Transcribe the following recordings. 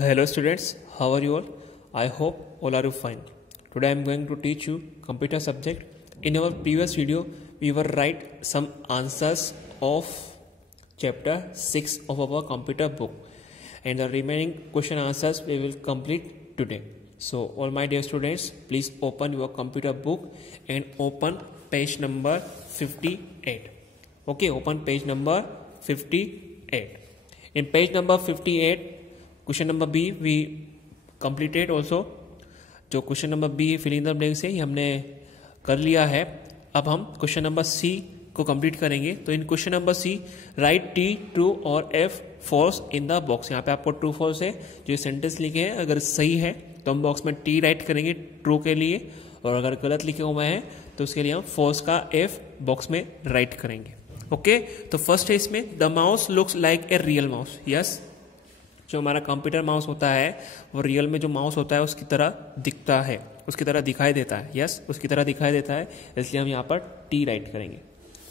Hello students, how are you all? I hope all are fine. Today I am going to teach you computer subject. In our previous video, we will write some answers of chapter 6 of our computer book, and the remaining question answers we will complete today. So all my dear students, please open your computer book and open page number 58. Okay, open page number 58. In page number 58, question number B we completed also. जो question number B fill in the blanks है ये हमने कर लिया है. अब हम question number सी को कंप्लीट करेंगे. तो in question number C write T true और F false in the box. यहाँ पे आपको ट्रू फॉल्स है जो सेंटेंस लिखे हैं. अगर सही है तो हम बॉक्स में टी राइट करेंगे ट्रू के लिए, और अगर गलत लिखे हुए हैं तो उसके लिए हम फॉल्स का एफ बॉक्स में राइट करेंगे. ओके, तो फर्स्ट है इसमें the mouse looks like a real mouse. Yes, जो हमारा कंप्यूटर माउस होता है वो रियल में जो माउस होता है उसकी तरह दिखता है, उसकी तरह दिखाई देता है. यस, उसकी तरह दिखाई देता है, इसलिए हम यहाँ पर टी राइट करेंगे.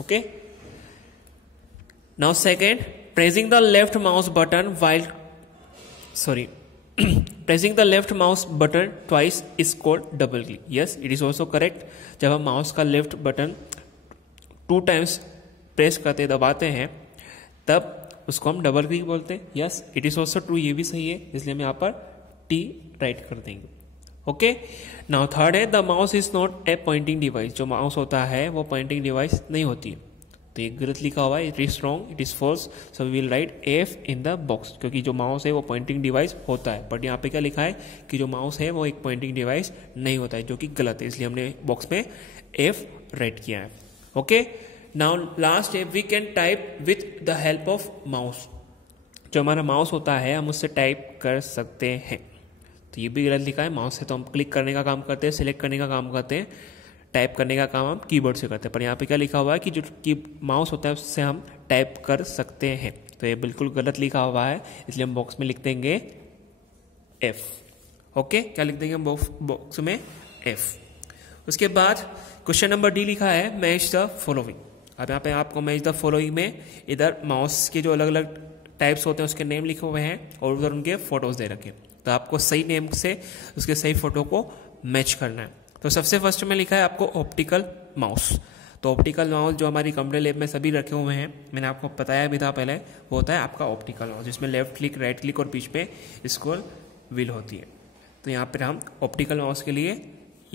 Okay, now second, pressing the left mouse button while pressing the left mouse button twice is called double click. Yes, it is also correct. जब हम माउस का लेफ्ट बटन 2 टाइम्स प्रेस करते दबाते हैं तब उसको हम डबल क्लिक बोलते हैं. Yes, it is also true, ये भी सही है, इसलिए हम यहाँ पर टी राइट कर देंगे. ओके, नाउ थर्ड है the mouse is not a pointing device. जो माउस होता है वो पॉइंटिंग डिवाइस नहीं होती है, तो ये गलत लिखा हुआ है. It is wrong, it is false. So we will write F in the box, क्योंकि जो माउस है वो पॉइंटिंग डिवाइस होता है. बट यहाँ पे क्या लिखा है कि जो माउस है वो एक पॉइंटिंग डिवाइस नहीं होता है, जो कि गलत है, इसलिए हमने बॉक्स में एफ राइट किया है. ओके, नाउ लास्ट है we can type with the help of mouse. जो हमारा माउस होता है हम उससे टाइप कर सकते हैं, तो ये भी गलत लिखा है. माउस से तो हम क्लिक करने का काम करते हैं, सिलेक्ट करने का काम करते हैं, टाइप करने का काम हम कीबोर्ड से करते हैं. पर यहाँ पे क्या लिखा हुआ है कि जो माउस होता है उससे हम टाइप कर सकते हैं, तो ये बिल्कुल गलत लिखा हुआ है, इसलिए हम बॉक्स में लिख देंगे एफ. ओके, क्या लिख देंगे हम बॉक्स में एफ. उसके बाद क्वेश्चन नंबर डी लिखा है मैच द फॉलोइंग. अब यहाँ पे आपको मैच द फॉलोइंग में इधर माउस के जो अलग अलग टाइप्स होते हैं उसके नेम लिखे हुए हैं और उधर उनके फोटोज दे रखे हैं, तो आपको सही नेम से उसके सही फोटो को मैच करना है. तो सबसे फर्स्ट में लिखा है आपको ऑप्टिकल माउस. तो ऑप्टिकल माउस जो हमारी कंप्यूटर लैब में सभी रखे हुए हैं, मैंने आपको बताया भी था पहले, वो होता है आपका ऑप्टिकल माउस, जिसमें लेफ्ट क्लिक, राइट क्लिक और बीच में स्क्रॉल व्हील होती है. तो यहाँ पर हम ऑप्टिकल माउस के लिए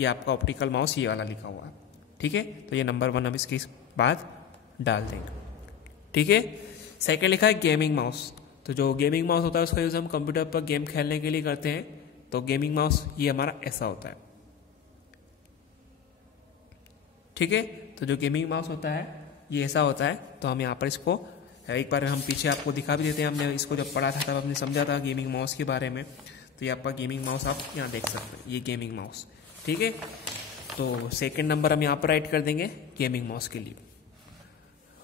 ये आपका ऑप्टिकल माउस ये वाला लिखा हुआ है. ठीक है, तो ये नंबर 1 हम इसके बाद डाल देंगे. ठीक है, सेकंड लिखा है गेमिंग माउस. तो जो गेमिंग माउस होता है उसका यूज हम कंप्यूटर पर गेम खेलने के लिए करते हैं. तो गेमिंग माउस ये हमारा ऐसा होता है. ठीक है, तो जो गेमिंग माउस होता है ये ऐसा होता है. तो हम यहाँ पर इसको एक बार हम पीछे आपको दिखा भी देते हैं. हमने इसको जब पढ़ा था तब हमने समझा था गेमिंग माउस के बारे में. तो ये आपका गेमिंग माउस आप यहाँ देख सकते हैं, ये गेमिंग माउस. ठीक है, तो सेकेंड नंबर हम यहाँ पर राइट कर देंगे गेमिंग माउस के लिए.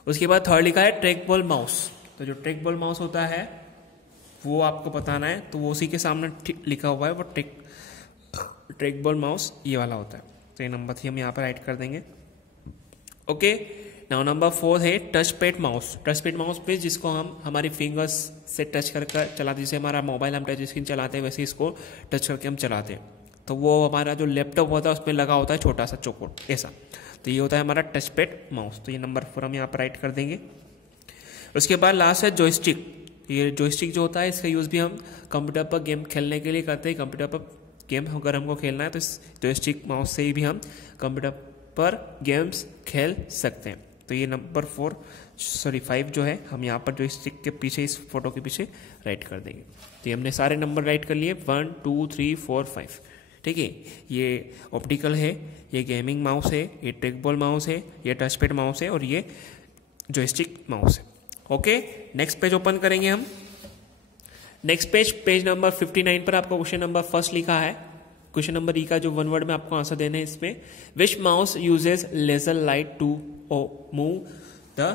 उसके बाद थर्ड लिखा है ट्रैक बॉल माउस. तो जो ट्रैक बॉल माउस होता है वो आपको बताना है, तो वो उसी के सामने लिखा हुआ है, वो ट्रैक बॉल माउस ये वाला होता है. तो ये नंबर 3 हम यहाँ पर राइट कर देंगे. ओके, नाउ नंबर 4 है touch pad mouse. Touch pad mouse पे जिसको हम हमारी फिंगर्स से टच कर चलाते, जैसे हमारा मोबाइल हम टच स्क्रीन चलाते हैं वैसे इसको टच करके हम चलाते हैं. तो वो हमारा जो लैपटॉप होता है उसमें लगा होता है छोटा सा चौकोर ऐसा. तो ये होता है हमारा टच पैड माउस. तो ये नंबर 4 हम यहाँ पर राइट कर देंगे. उसके बाद लास्ट है जॉयस्टिक. ये जॉयस्टिक जो होता है इसका यूज़ भी हम कंप्यूटर पर गेम खेलने के लिए करते हैं. कंप्यूटर पर गेम अगर हमको खेलना है तो इस जॉयस्टिक माउस से ही भी हम कंप्यूटर पर गेम्स खेल सकते हैं. तो ये नंबर 5 जो है हम यहाँ पर जॉयस्टिक के पीछे, इस फोटो के पीछे राइट कर देंगे. तो ये हमने सारे नंबर राइट कर लिए 1 2 3 4 5. ठीक है, ये ऑप्टिकल है, ये गेमिंग माउस है, ये ट्रैकबॉल माउस है, ये टच पैड माउस है और ये जॉयस्टिक माउस है. ओके, नेक्स्ट पेज ओपन करेंगे हम. नेक्स्ट पेज नंबर 59 पर आपको क्वेश्चन नंबर फर्स्ट लिखा है. क्वेश्चन नंबर ई का जो 1 वर्ड में आपको आंसर देना है इसमें, which mouse uses laser light to move the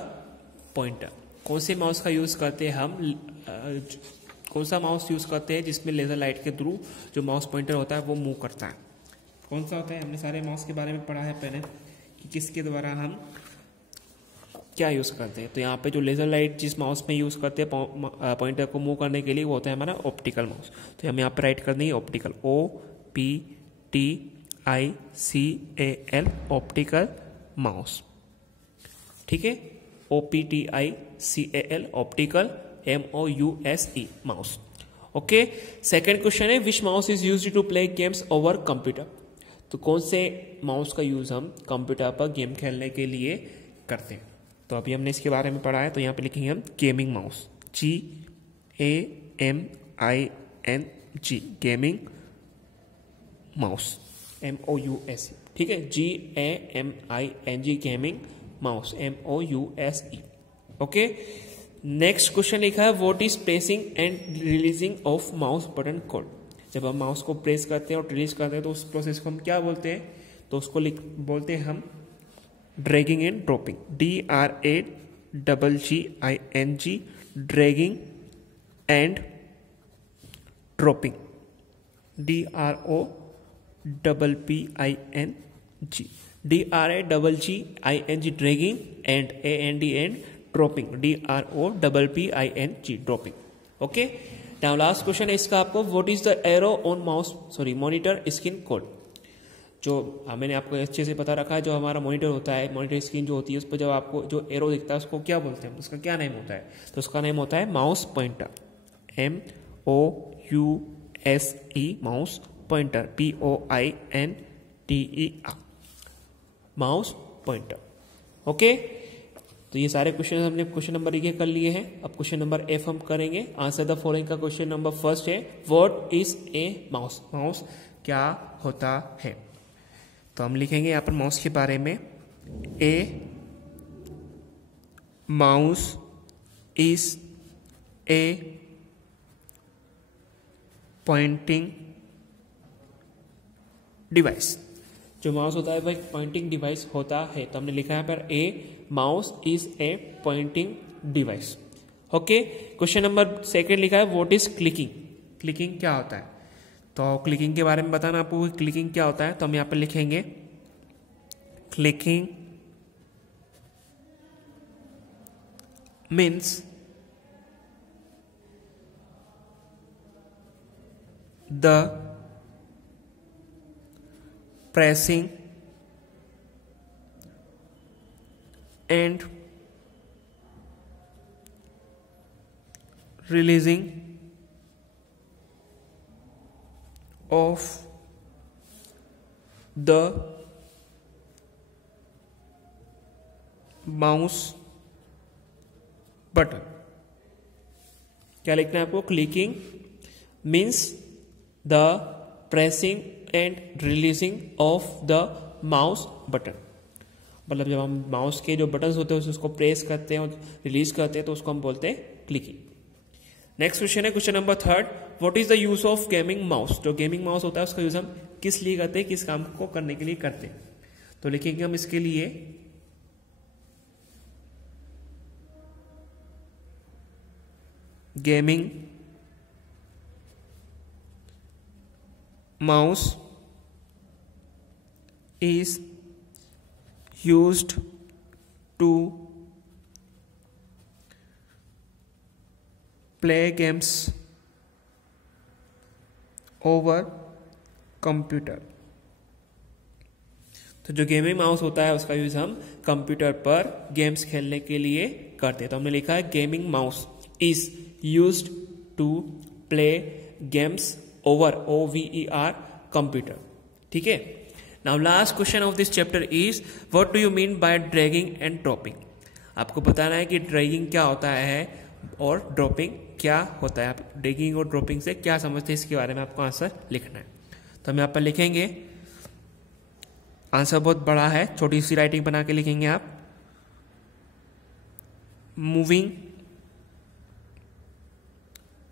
pointer. कौन से माउस का यूज करते हैं हम, कौन सा माउस यूज करते हैं जिसमें लेजर लाइट के थ्रू जो माउस पॉइंटर होता है वो मूव करता है. कौन सा होता है, हमने सारे माउस के बारे में पढ़ा है पहले कि किसके द्वारा हम क्या यूज़ करते हैं? तो यहाँ पे जो लेज़र लाइट जिस माउस में यूज़ करते हैं पॉइंटर को मूव करने के लिए, वो होता है हमारा ऑप्टिकल माउस। तो हम यहाँ पे राइट कर देंगे ऑप्टिकल, OPTICAL, ऑप्टिकल माउस। ठीक है, OPTICAL, optical, MOUSE, mouse. Okay, second question है which mouse is used to play games over computer. तो कौन से माउस का यूज हम कंप्यूटर पर गेम खेलने के लिए करते हैं? तो अभी हमने इसके बारे में पढ़ा है, तो यहाँ पे लिखेंगे हम gaming mouse, GAMING, gaming mouse, MOUSE। ठीक है, GAMING, gaming mouse, MOUSE। Okay, next question लिखा है what is pressing and releasing of mouse button called. जब हम माउस को प्रेस करते हैं और रिलीज करते हैं तो उस प्रोसेस को हम क्या बोलते हैं? तो उसको बोलते हैं हम dragging and dropping, DRAGGING, dragging and dropping, DROPPING, DRAGGING, dragging and AND dropping, DROPPING, dropping. Okay, now last question है इसका आपको, what is the arrow on monitor screen called. जो मैंने आपको अच्छे से पता रखा है, जो हमारा मॉनिटर होता है, मॉनिटर स्क्रीन जो होती है, उस पर जब आपको जो एरो दिखता है उसको क्या बोलते हैं? उसका क्या नेम होता है? तो उसका नेम होता है mouse pointer, MOUSE, mouse pointer, POINTER, mouse pointer. Okay, तो ये सारे क्वेश्चन हमने क्वेश्चन नंबर 1 कर लिए हैं। अब क्वेश्चन नंबर F हम करेंगे। आंसर द फॉलोइंग का क्वेश्चन नंबर फर्स्ट है what is a mouse. Mouse क्या होता है? तो हम लिखेंगे यहाँ पर माउस के बारे में, ए mouse is a pointing device. जो माउस होता है वह एक पॉइंटिंग डिवाइस होता है। तो हमने लिखा है पर ए mouse is a pointing device. Okay, question number second लिखा है व्हाट इज क्लिकिंग। क्लिकिंग क्या होता है? तो क्लिकिंग के बारे में बताना आपको, क्लिकिंग क्या होता है। तो हम यहाँ पर लिखेंगे clicking means the pressing and releasing of the mouse button। क्या लिखना है आपको? Clicking means the pressing and releasing of the mouse button. मतलब जब हम माउस के जो बटन्स होते हैं उसको प्रेस करते हैं और रिलीज करते हैं तो उसको हम बोलते हैं क्लिकिंग। नेक्स्ट क्वेश्चन है question number third, what is the use of gaming mouse. जो गेमिंग माउस होता है उसका यूज हम किस लिए करते हैं, किस काम को करने के लिए करते हैं? तो लिखेंगे हम इसके लिए gaming mouse is used to play games over computer। तो जो गेमिंग माउस होता है उसका यूज हम कंप्यूटर पर गेम्स खेलने के लिए करते हैं। तो हमने लिखा है gaming mouse is used to play games over, OVER, computer. ठीक है, now last question of this chapter is what do you mean by dragging and dropping. आपको बताना है कि ड्रैगिंग क्या होता है और ड्रॉपिंग क्या होता है। आप ड्रैगिंग और ड्रॉपिंग से क्या समझते हैं इसके बारे में आपको आंसर लिखना है। तो हम यहाँ पर लिखेंगे, आंसर बहुत बड़ा है, छोटी सी राइटिंग बना के लिखेंगे आप, moving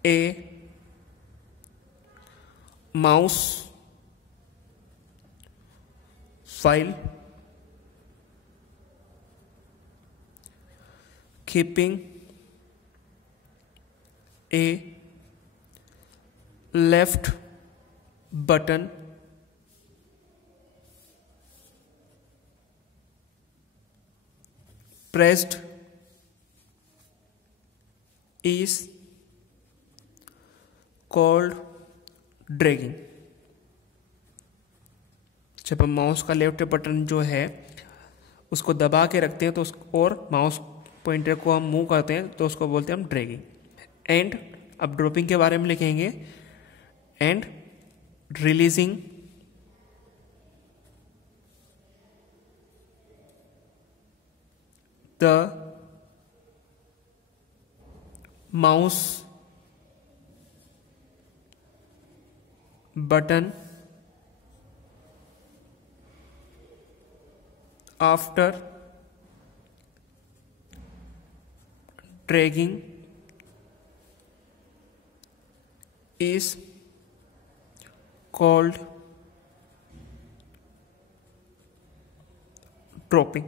A mouse file keeping a left button pressed is called dragging। जब हम माउस का लेफ्ट बटन जो है उसको दबा के रखते हैं तो और माउस पॉइंटर को हम मूव करते हैं तो उसको बोलते हैं हम ड्रैगिंग। एंड अब ड्रॉपिंग के बारे में लिखेंगे, and releasing the mouse button after dragging is called dropping।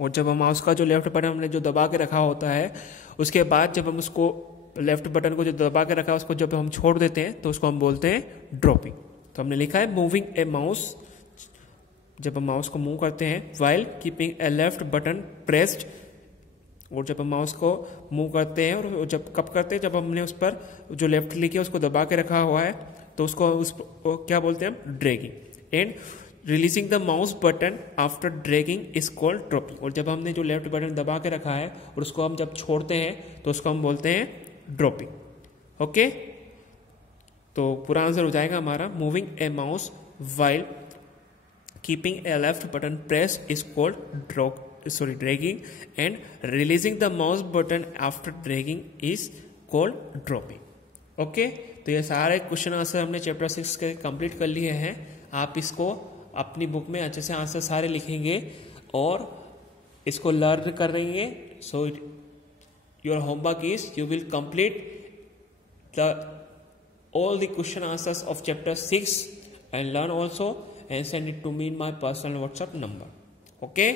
और जब हम माउस का जो लेफ्ट बटन हमने जो दबा के रखा होता है उसके बाद जब हम उसको लेफ्ट बटन को जो दबा के रखा है उसको जब हम छोड़ देते हैं तो उसको हम बोलते हैं ड्रॉपिंग। तो हमने लिखा है मूविंग ए माउस, जब हम माउस को मूव करते हैं वाइल कीपिंग ए लेफ्ट बटन प्रेस्ड। और जब हम माउस को मूव करते हैं और जब कब करते हैं, जब हमने उस पर जो लेफ्ट क्लिक है उसको दबा के रखा हुआ है तो उसको क्या बोलते हैं हम dragging. And releasing the mouse button after dragging is called dropping. और जब हमने जो लेफ्ट बटन दबा के रखा है और उसको हम जब छोड़ते हैं तो उसको हम बोलते हैं ड्रॉपिंग। ओके, तो पूरा आंसर हो जाएगा हमारा moving A mouse while keeping A left button press is called dragging and releasing the mouse button after dragging is called dropping। Okay, तो ये सारे क्वेश्चन आंसर हमने चैप्टर 6 के कंप्लीट कर लिए हैं। आप इसको अपनी बुक में अच्छे से आंसर सारे लिखेंगे और इसको लर्न करेंगे। So your homework is you will complete all the question answers of chapter 6 and learn also and send it to me in my personal WhatsApp number। Okay।